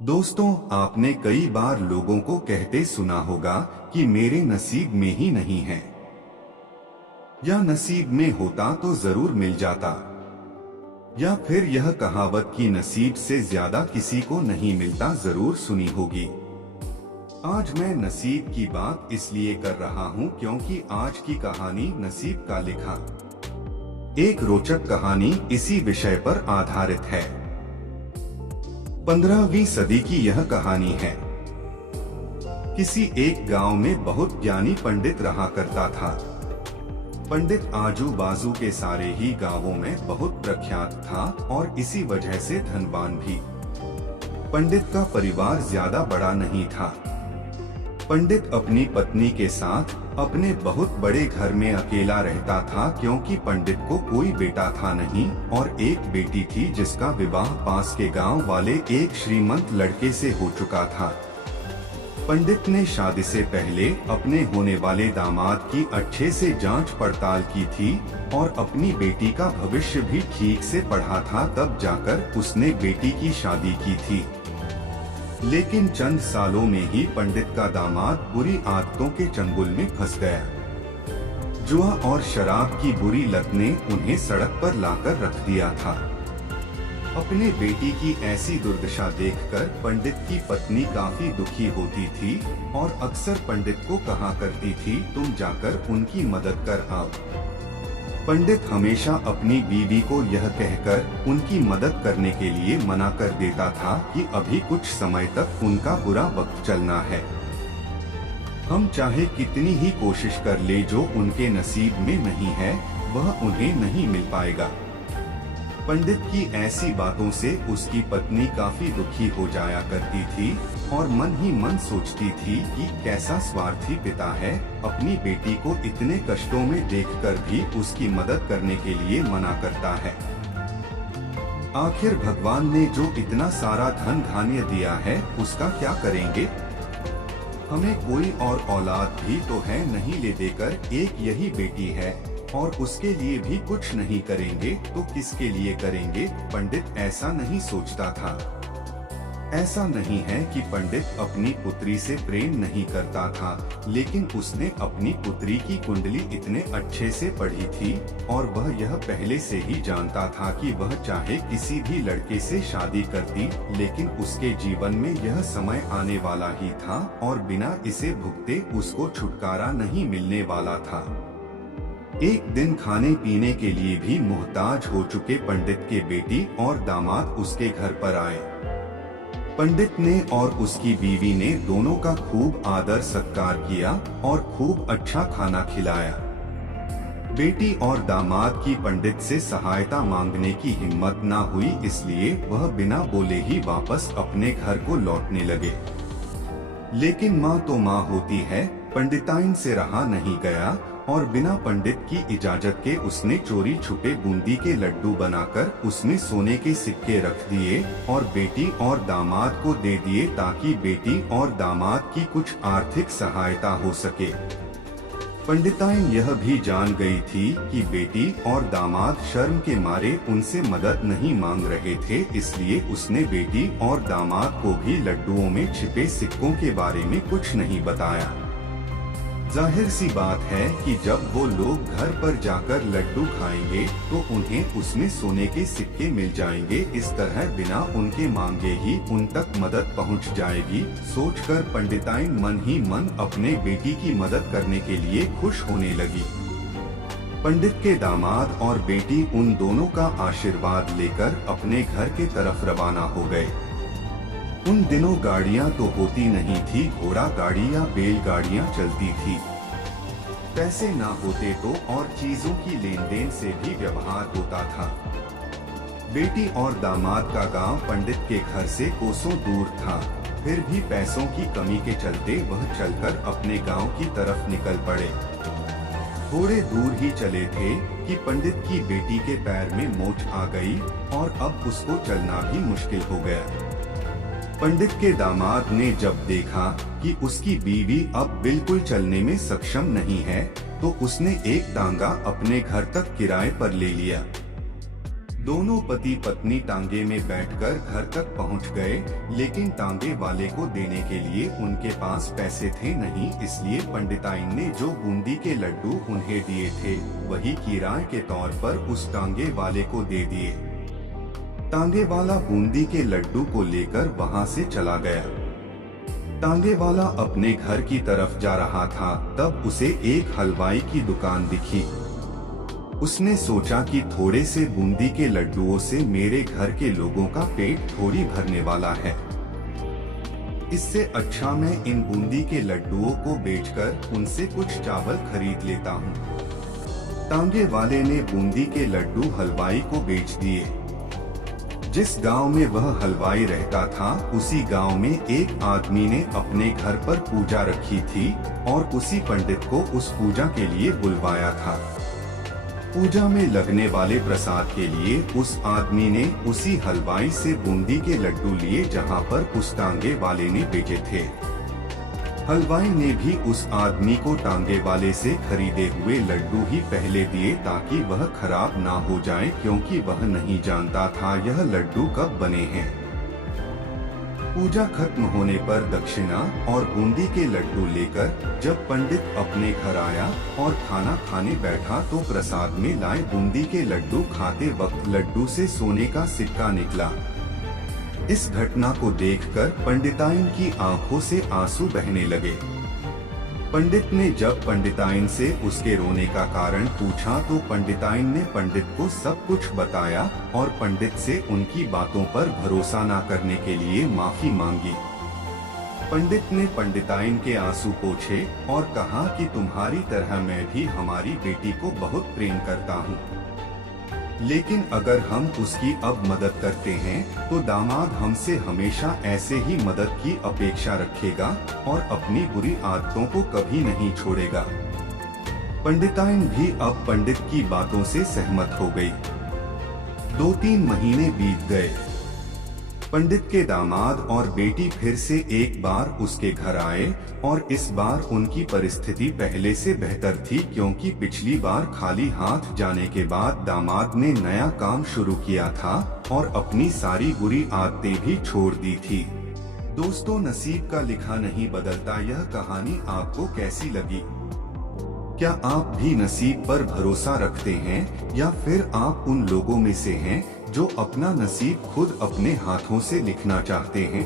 दोस्तों, आपने कई बार लोगों को कहते सुना होगा कि मेरे नसीब में ही नहीं है, या नसीब में होता तो जरूर मिल जाता, या फिर यह कहावत कि नसीब से ज्यादा किसी को नहीं मिलता जरूर सुनी होगी। आज मैं नसीब की बात इसलिए कर रहा हूँ क्योंकि आज की कहानी नसीब का लिखा एक रोचक कहानी इसी विषय पर आधारित है। 15वीं सदी की यह कहानी है। किसी एक गांव में बहुत ज्ञानी पंडित रहा करता था। पंडित आजू बाजू के सारे ही गांवों में बहुत प्रख्यात था और इसी वजह से धनवान भी। पंडित का परिवार ज्यादा बड़ा नहीं था। पंडित अपनी पत्नी के साथ अपने बहुत बड़े घर में अकेला रहता था क्योंकि पंडित को कोई बेटा था नहीं और एक बेटी थी जिसका विवाह पास के गांव वाले एक श्रीमंत लड़के से हो चुका था। पंडित ने शादी से पहले अपने होने वाले दामाद की अच्छे से जांच पड़ताल की थी और अपनी बेटी का भविष्य भी ठीक से पढ़ा था, तब जाकर उसने बेटी की शादी की थी। लेकिन चंद सालों में ही पंडित का दामाद बुरी आदतों के चंगुल में फंस गया। जुआ और शराब की बुरी लत ने उन्हें सड़क पर लाकर रख दिया था। अपने बेटी की ऐसी दुर्दशा देखकर पंडित की पत्नी काफी दुखी होती थी और अक्सर पंडित को कहा करती थी, तुम जाकर उनकी मदद कर आओ। पंडित हमेशा अपनी बीवी को यह कहकर उनकी मदद करने के लिए मना कर देता था कि अभी कुछ समय तक उनका बुरा वक्त चलना है। हम चाहे कितनी ही कोशिश कर ले, जो उनके नसीब में नहीं है वह उन्हें नहीं मिल पाएगा। पंडित की ऐसी बातों से उसकी पत्नी काफी दुखी हो जाया करती थी और मन ही मन सोचती थी कि कैसा स्वार्थी पिता है, अपनी बेटी को इतने कष्टों में देखकर भी उसकी मदद करने के लिए मना करता है। आखिर भगवान ने जो इतना सारा धन धान्य दिया है उसका क्या करेंगे? हमें कोई और औलाद भी तो है नहीं, ले देकर एक यही बेटी है और उसके लिए भी कुछ नहीं करेंगे तो किसके लिए करेंगे? पंडित ऐसा नहीं सोचता था। ऐसा नहीं है कि पंडित अपनी पुत्री से प्रेम नहीं करता था, लेकिन उसने अपनी पुत्री की कुंडली इतने अच्छे से पढ़ी थी और वह यह पहले से ही जानता था कि वह चाहे किसी भी लड़के से शादी करती, लेकिन उसके जीवन में यह समय आने वाला ही था और बिना इसे भुगते उसको छुटकारा नहीं मिलने वाला था। एक दिन खाने पीने के लिए भी मुहताज हो चुके पंडित के बेटी और दामाद उसके घर पर आए। पंडित ने और उसकी बीवी ने दोनों का खूब आदर सत्कार किया और खूब अच्छा खाना खिलाया। बेटी और दामाद की पंडित से सहायता मांगने की हिम्मत ना हुई, इसलिए वह बिना बोले ही वापस अपने घर को लौटने लगे। लेकिन माँ तो माँ होती है, पंडिताइन से रहा नहीं गया और बिना पंडित की इजाजत के उसने चोरी छुपे बूंदी के लड्डू बनाकर उसमें सोने के सिक्के रख दिए और बेटी और दामाद को दे दिए ताकि बेटी और दामाद की कुछ आर्थिक सहायता हो सके। पंडिताइन यह भी जान गई थी कि बेटी और दामाद शर्म के मारे उनसे मदद नहीं मांग रहे थे, इसलिए उसने बेटी और दामाद को भी लड्डुओं में छिपे सिक्कों के बारे में कुछ नहीं बताया। जाहिर सी बात है कि जब वो लोग घर पर जाकर लड्डू खाएंगे तो उन्हें उसमें सोने के सिक्के मिल जाएंगे। इस तरह बिना उनके मांगे ही उन तक मदद पहुंच जाएगी। सोचकर पंडिताइन मन ही मन अपने बेटी की मदद करने के लिए खुश होने लगी। पंडित के दामाद और बेटी उन दोनों का आशीर्वाद लेकर अपने घर के तरफ रवाना हो गए। उन दिनों गाड़ियां तो होती नहीं थी, घोड़ा गाड़ी या बैलगाड़ियां चलती थी। पैसे ना होते तो और चीजों की लेन देन से भी व्यवहार होता था। बेटी और दामाद का गांव पंडित के घर से कोसों दूर था, फिर भी पैसों की कमी के चलते वह चलकर अपने गांव की तरफ निकल पड़े। थोड़े दूर ही चले थे कि पंडित की बेटी के पैर में मोच आ गई और अब उसको चलना भी मुश्किल हो गया। पंडित के दामाद ने जब देखा कि उसकी बीवी अब बिल्कुल चलने में सक्षम नहीं है, तो उसने एक तांगा अपने घर तक किराए पर ले लिया। दोनों पति पत्नी टांगे में बैठकर घर तक पहुंच गए, लेकिन टांगे वाले को देने के लिए उनके पास पैसे थे नहीं, इसलिए पंडिताइन ने जो बूंदी के लड्डू उन्हें दिए थे वही किराए के तौर पर उस टांगे वाले को दे दिए। टांगे वाला बूंदी के लड्डू को लेकर वहां से चला गया। टांगे वाला अपने घर की तरफ जा रहा था, तब उसे एक हलवाई की दुकान दिखी। उसने सोचा कि थोड़े से बूंदी के लड्डुओं से मेरे घर के लोगों का पेट थोड़ी भरने वाला है। इससे अच्छा मैं इन बूंदी के लड्डुओं को बेचकर उनसे कुछ चावल खरीद लेता हूँ। टांगे वाले ने बूंदी के लड्डू हलवाई को बेच दिए। जिस गांव में वह हलवाई रहता था, उसी गांव में एक आदमी ने अपने घर पर पूजा रखी थी और उसी पंडित को उस पूजा के लिए बुलवाया था। पूजा में लगने वाले प्रसाद के लिए उस आदमी ने उसी हलवाई से बूंदी के लड्डू लिए जहां पर उस टांगे वाले ने बेचे थे। हलवाई ने भी उस आदमी को टांगे वाले से खरीदे हुए लड्डू ही पहले दिए ताकि वह खराब ना हो जाए, क्योंकि वह नहीं जानता था यह लड्डू कब बने हैं। पूजा खत्म होने पर दक्षिणा और बूंदी के लड्डू लेकर जब पंडित अपने घर आया और खाना खाने बैठा तो प्रसाद में लाए बूंदी के लड्डू खाते वक्त लड्डू से सोने का सिक्का निकला। इस घटना को देखकर पंडिताइन की आंखों से आंसू बहने लगे। पंडित ने जब पंडिताइन से उसके रोने का कारण पूछा तो पंडिताइन ने पंडित को सब कुछ बताया और पंडित से उनकी बातों पर भरोसा न करने के लिए माफी मांगी। पंडित ने पंडिताइन के आंसू पोंछे और कहा कि तुम्हारी तरह मैं भी हमारी बेटी को बहुत प्रेम करता हूँ, लेकिन अगर हम उसकी अब मदद करते हैं तो दामाद हमसे हमेशा ऐसे ही मदद की अपेक्षा रखेगा और अपनी बुरी आदतों को कभी नहीं छोड़ेगा। पंडिताइन भी अब पंडित की बातों से सहमत हो गई। 2-3 महीने बीत गए। पंडित के दामाद और बेटी फिर से एक बार उसके घर आए और इस बार उनकी परिस्थिति पहले से बेहतर थी, क्योंकि पिछली बार खाली हाथ जाने के बाद दामाद ने नया काम शुरू किया था और अपनी सारी बुरी आदतें भी छोड़ दी थी। दोस्तों, नसीब का लिखा नहीं बदलता। यह कहानी आपको कैसी लगी? क्या आप भी नसीब पर भरोसा रखते हैं या फिर आप उन लोगों में से हैं जो अपना नसीब खुद अपने हाथों से लिखना चाहते हैं?